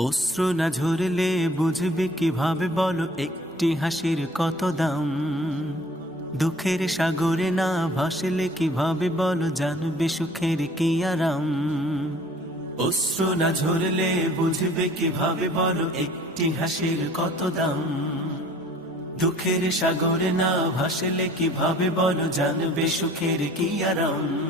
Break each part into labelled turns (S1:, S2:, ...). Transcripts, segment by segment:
S1: অশ্রু না ঝরলে বুঝবে কীভাবে? বলো, একটি হাসির কত দাম? দুঃখের সাগরে না ভাসলে কীভাবে? বলো, জানবে সুখের কি আরাম? অশ্রু না ঝরলে বুঝবে কীভাবে? বলো, একটি হাসির কত দাম? দুঃখের সাগরে না ভাসলে কীভাবে? বলো, জানবে সুখের কি আরাম?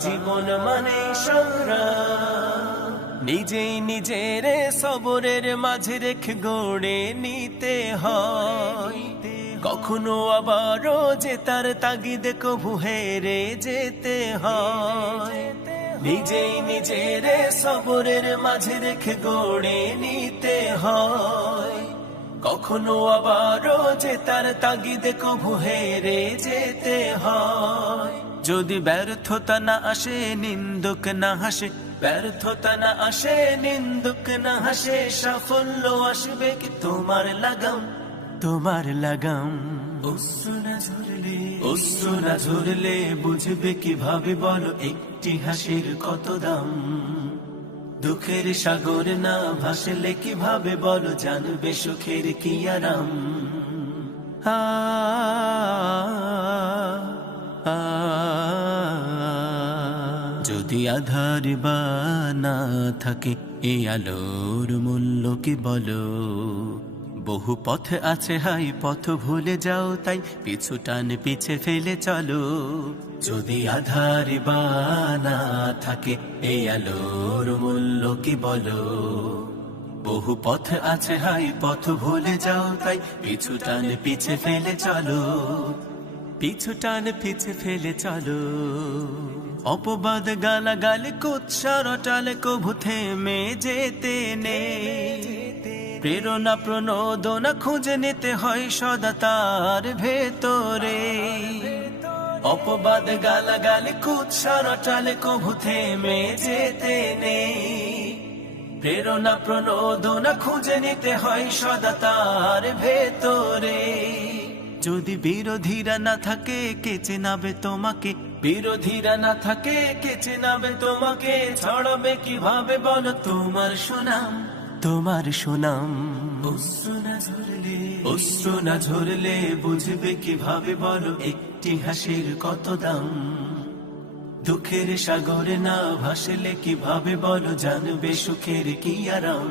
S1: জীবন মানে সংগ্রাম। নিজেই নিজের সবরের মাঝে রেখে গড়ে নিতে হয়। কখনো আবারও যে তার তাগিদে কভু হেরে যেতে হয়। নিজেই নিজের সবরের মাঝে রেখে গড়ে নিতে হয়। কখনো আবারও যে তার তাগিদে কভু হেরে যেতে হয়। যদি ব্যর্থতা না আসে নিন্দুক না হাসে ব্যর্থতা না আসে নিন্দুক না হাসে সাফল্য আসবে কি তোমার লাগাম? তোমার লাগাম। অশ্রু না ঝরলে অশ্রু ঝরলে বুঝবে কীভাবে বলো একটি হাসির কত দাম? দুঃখের সাগর না ভাসলে কীভাবে বলো জানবে সুখের কি আরাম? আ, আধার বা না থাকে এই আলোর মূল্য কি বলো? বহু পথ আছে হাই, পথ ভুলে যাও তাই, পিছু টান পিছে ফেলে চলো। যদি আধার বা না থাকে এই আলোর মূল্য কি বলো? বহু পথ আছে হাই, পথ ভুলে যাও তাই, পিছু টান পিছে ফেলে চলো। পিছু টান পিছে ফেলে চলো। অপবাদ গালা গালে কুৎসার টালে কভু থেমে যেতে নেই। প্রেরণা প্রণোদনা খুঁজে নিতে হয় সদা তার ভেতরে। অপবাদ গালা গালে কুৎসার টালে কভু থেমে যেতে নেই। প্রেরণা প্রণোদনা খুঁজে নিতে হয় সদা তার ভেতরে। যদি বিরোধীরা না থাকে, কে চেনাবে তোমাকে? বিরোধীরা না থাকে, কে চেনাবে তোমাকে? ছড়াবে কীভাবে বলো? তোমার সুনাম তোমার সুনাম। অশ্রু না ঝরলে বুঝবে কীভাবে বলো? একটি হাসির কত দাম? দুঃখের সাগরে না ভাসলে কীভাবে বলো? জানবে সুখের কি আরাম?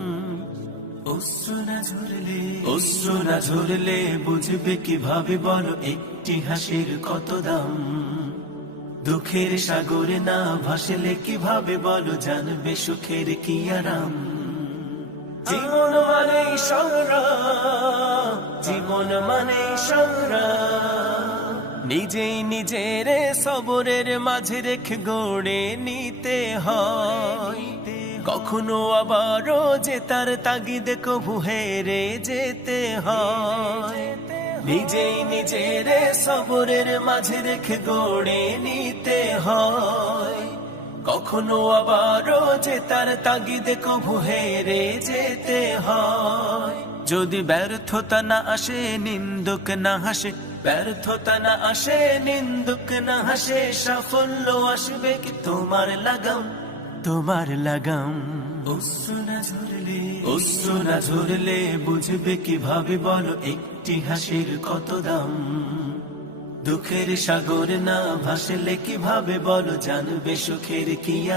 S1: অশ্রু না ঝরলে না ঝরলে বুঝবে কীভাবে বলো একটি হাসির কত দাম? দুঃখের সাগরে না ভাসলে কীভাবে বলো জানবে সুখের কি আরাম? জীবন মানে সংগ্রাম, জীবন মানে সংগ্রাম। নিজেই নিজের সবরের মাঝে রেখে গড়ে নিতে হয়। কখনো আবারও যে তার তাগিদে কভু হেরে যেতে হয়। নিজেই নিজের সবরের মাঝে রেখে গড়ে নিতে হয়। কখনো আবারও যে তার তাগিদে কভু হেরে যেতে হয়। যদি ব্যর্থতা না আসে, নিন্দুক না হাসে, ব্যর্থতা না আসে, নিন্দুক না হাসে, সাফল্য আসবে কি তোমার লাগাম? তোমার লাগাম। অশ্রুনা ঝরলে অশ্রুনা ঝরলে, বুঝবে কীভাবে বলো একটি হাসির কত দাম? দুঃখের সাগর না ভাসলে কীভাবে বলো, জানবে সুখের কি